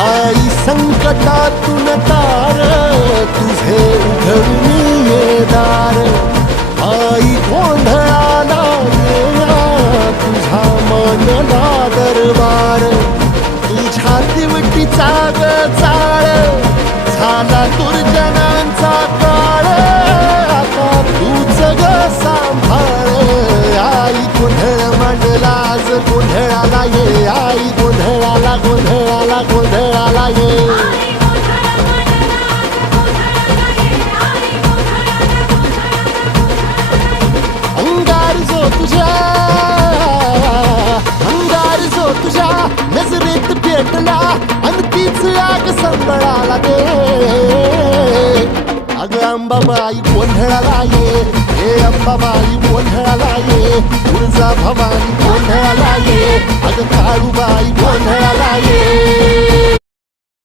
आई संकटातून तार तुझे उघडून ये दार आई गोंधळाला येया तुझा मनला दरबार तुझ्या दिवटीचा ग चाळ झाला दुर्जनांचा काळ आता तूच ग सांभाळ आई गोंधळ मांडला आज गोंधळाला ये आई गोंधळाला गोंधळाला गोंधळाला ये अंगार जो तुझ्या नजरेत पेटला आणि तीच आग संबळाला दे अग अंबाबाई गोंधळाला ये हे अंबाबाई गोंधळाला ये तुळजा भवानी गोंधळाला ये अग काळूबाई गोंधळाला ये